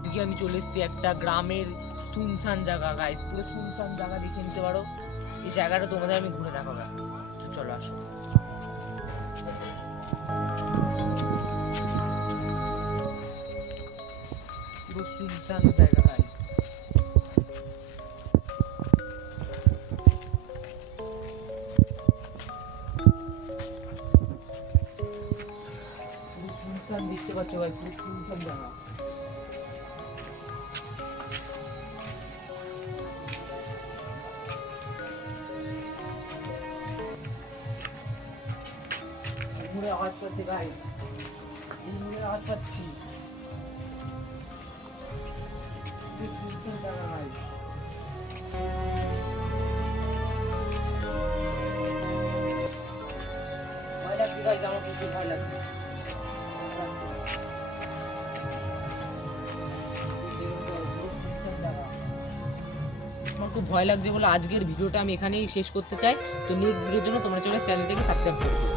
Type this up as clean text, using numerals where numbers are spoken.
আজকে আমি চলে এসেছি একটা গ্রামের শুনশান জায়গা গাইস, পুরো শুনশান জায়গা দেখে নিতে পারো। এই জায়গাটা তোমাদের আমি ঘুরে দেখাবো, তো চলো আসো। পুরো শুনশান জায়গা গাইস। পুরো শুনশান দেখতে পাচ্ছ ভাই, পুরো শুনশান জায়গা। ঘুরে আওয়াজ পাচ্ছি গাইস, ঘুরে আওয়াজ পাচ্ছি। শুনশান জায়গা গাইস। ভয় লাগছে গাইস, আমার প্রচুর ভয় লাগছে। আমার খুব ভয় লাগছে বলে আজকের ভিডিওটা আমি এখানেই শেষ করতে চাই। তো নেক্সট ভিডিওর জন্য তোমরা চলে চ্যানেলটাকে সাবস্ক্রাইব করে দিও।